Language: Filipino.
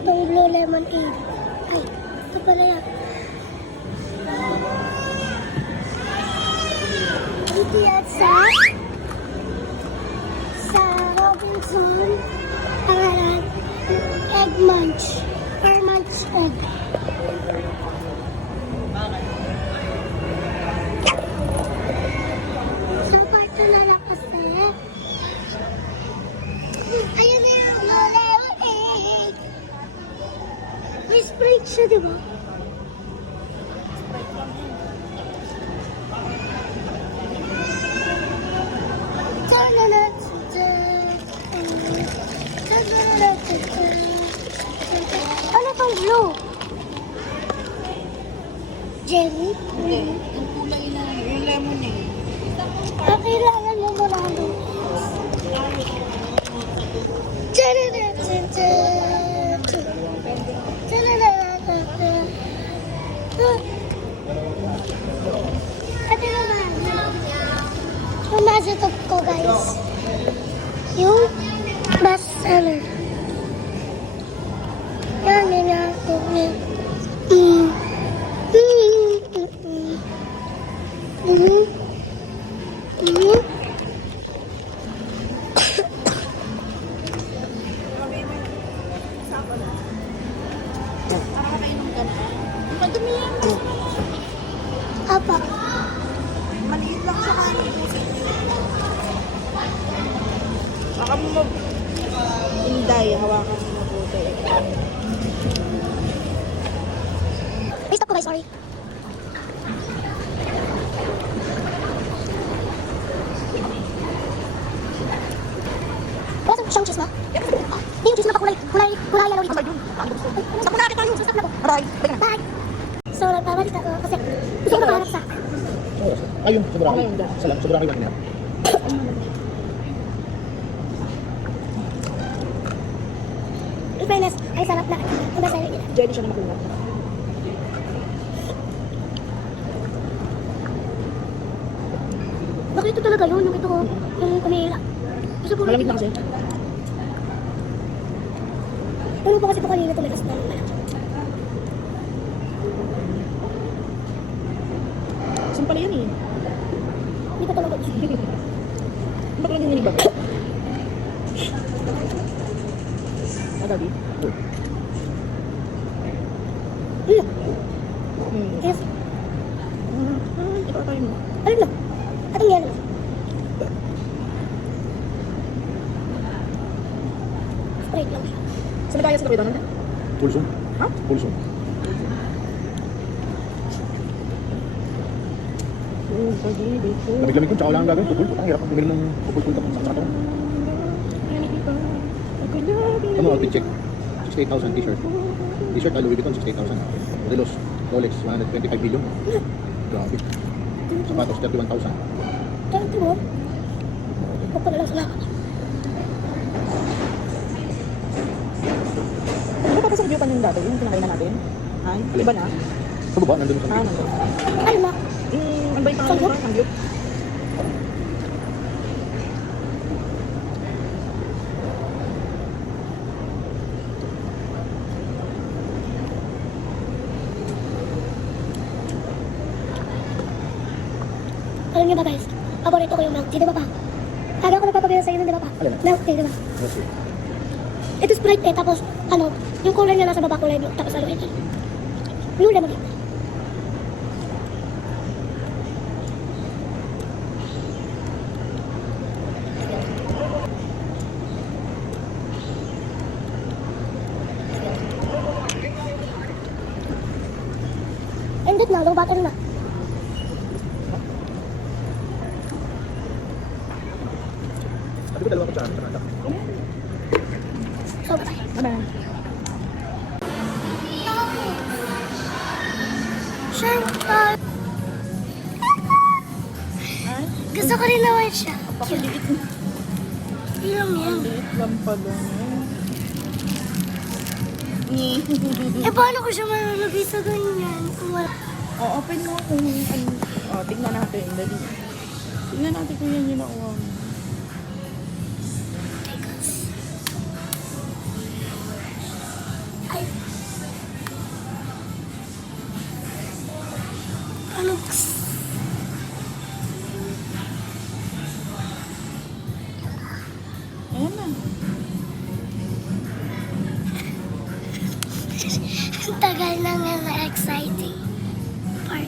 Itong blue lemonade. Ay, ito pala yan. Dito yan sa Robinson, pangalan, egg munch, or munch egg. So, parto na lang kasi. Ayun na yung blue lemonade. May Sprite siya, di ba? Ano tong blue? Jelly? Hindi. Yung kulay na yung lemon eh. Kailangan mo muna ano. Ito naman. Yung masatot ko, guys. Yung best seller. Yan, yan. Madumi yan. Apa? Maliit lang siya kanin. Baka mo mag-inday, hawakan mo mabuti. Ay, stop ko guys, sorry. Wala siyang cheese na? Hindi yung cheese na kulay yellow dito. Stop mo na, kita yung stop na po. Aray, Bye! So, nagpapalit ako kasi gusto ko makahanap sa Ay, yung sobrang sobrang lang niya. in fairness, ay sarap na. Ang best seller nila. Jelly siya na makuha. Bakit ito talaga yun? Yung ito ko, yung kumihila. Gusto ko Malamig na kasi. Ano pa kasi po kanina tumigas na naman. Saan pala yan eh? Hindi pa talaga. Ba't lang yung nilibag? Agadi? Yes. Ito tayo mo. Ano na? Ating yan. Sprite lang siya. Saan nagkaya sa kapitan natin? Pulsong. Ha? Pulsong. Lamig-lamig kung tsaka wala ang gagawin. Pupul. Ang hirap ang bumili ng pupul-pul tapos sa to. Ano, outfit check. 68,000 t-shirt. T-shirt ay Louis Vuitton, 68,000. Relos, Rolex, 125 billion. Grabe. Sapatos, 31,000. Kaya ito mo. Huwag pa na lang sa lakas. Ano pa sa review pa yung dati? Yung pinakainan natin? Ay, iba na? Sa baba, nandun sa Ah, nandun. Ano na? Ang ba yung pangalan ko? Ang yuk? Alam niyo ba guys? Paborito ko yung milk tea, di ba pa? Lagi ako nagpapabila sa inyo, di ba pa? Alin na? Milk tea, di ba? Yes, sir. Ito Sprite eh, tapos ano, yung color niya nasa baba kulay blue, tapos ano ito? Blue lemon tea. Ended na, low battery na. Sabi ko dalawa ko tsaka ata. So, bye. Bye-bye. Sure, gusto ko rin naman siya. Pakiliit na. Ilang yan. Liit lang pala. Ni. Eh, paano ko siya malalagay sa ganyan? Kung wala. Open mo kung ano. Tignan natin. Dali. Tignan natin kung yan yung nakuha mo. Ay, Ang tagal na nga na exciting part.